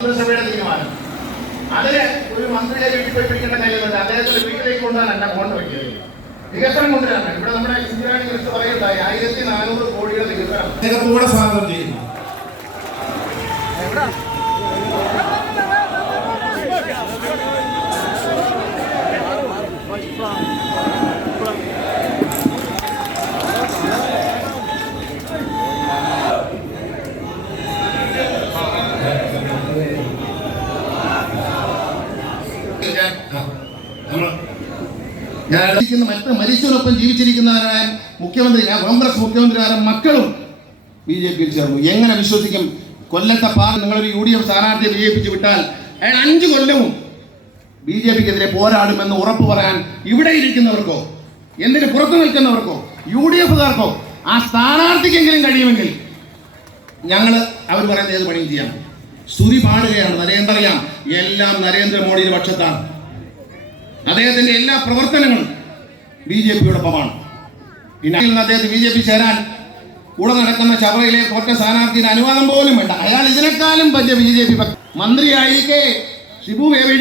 മന്ത്രിസഭയുടെ തീരുമാനം. അതിന് ഒരു മന്ത്രിയെ വീട്ടിൽ പോയി പിടിക്കേണ്ട കാര്യമുണ്ട് അദ്ദേഹത്തിന്റെ വീട്ടിലേക്ക് കൊണ്ടുപോകാൻ എന്നെ ഫോൺ വയ്ക്കുന്നത് വികസനം കൊണ്ടുവരാനാണ് ഇവിടെ നമ്മുടെ ഇന്ദിരാണി മിനിസ്റ്റർ പറയുണ്ടായി ആയിരത്തി നാനൂറ് കോടിയുടെ വികസനം. കൂടെ സ്വാഗതം ചെയ്യുന്നു ഞാൻ ആ, നമ്മൾ ഞാൻ ആലോചിക്കുന്ന മറ്റ് മരിച്ചവരൊപ്പം ജീവിച്ചിരിക്കുന്നവരായ മുഖ്യമന്ത്രി ഞാൻ കോൺഗ്രസ് മുഖ്യമന്ത്രിമാരും മക്കളും ബി ജെ പിയിൽ ചേർന്നു. എങ്ങനെ വിശ്വസിക്കും? കൊല്ലത്തെ പാർ നിങ്ങളൊരു യു ഡി എഫ് സ്ഥാനാർത്ഥിയെ വിജയിപ്പിച്ചു വിട്ടാൽ അയാൾ അഞ്ച് കൊല്ലവും ബി ജെ പിക്കെതിരെ പോരാടുമെന്ന് ഉറപ്പ് പറയാൻ ഇവിടെ ഇരിക്കുന്നവർക്കോ എന്തിന് പുറത്തു നിൽക്കുന്നവർക്കോ യു ഡി എഫുകാർക്കോ ആ സ്ഥാനാർത്ഥിക്കെങ്കിലും കഴിയുമെങ്കിൽ ഞങ്ങൾ അവർ പറയുന്നത് ഏത് പണിയും ചെയ്യാം. സ്തുതി പാടുകയാണ് നരേന്ദ്രയാം എല്ലാം നരേന്ദ്രമോദിയുടെ പക്ഷത്താണ് അദ്ദേഹത്തിന്റെ എല്ലാ പ്രവർത്തനങ്ങളും ബി ജെ പിയോടൊപ്പമാണ്. പിന്നെ അദ്ദേഹത്തെ ബി ജെ പി ചേരാൻ കൂടെ നടക്കുന്ന ചവറയിലെ കോട്ട സ്ഥാനാർത്ഥിയുടെ അനുവാദം പോലും വേണ്ട. അയാൾ ഇതിനേക്കാളും വലിയ ബി ജെ പി മന്ത്രിയായിരിക്കെ ഷിബു ബേബി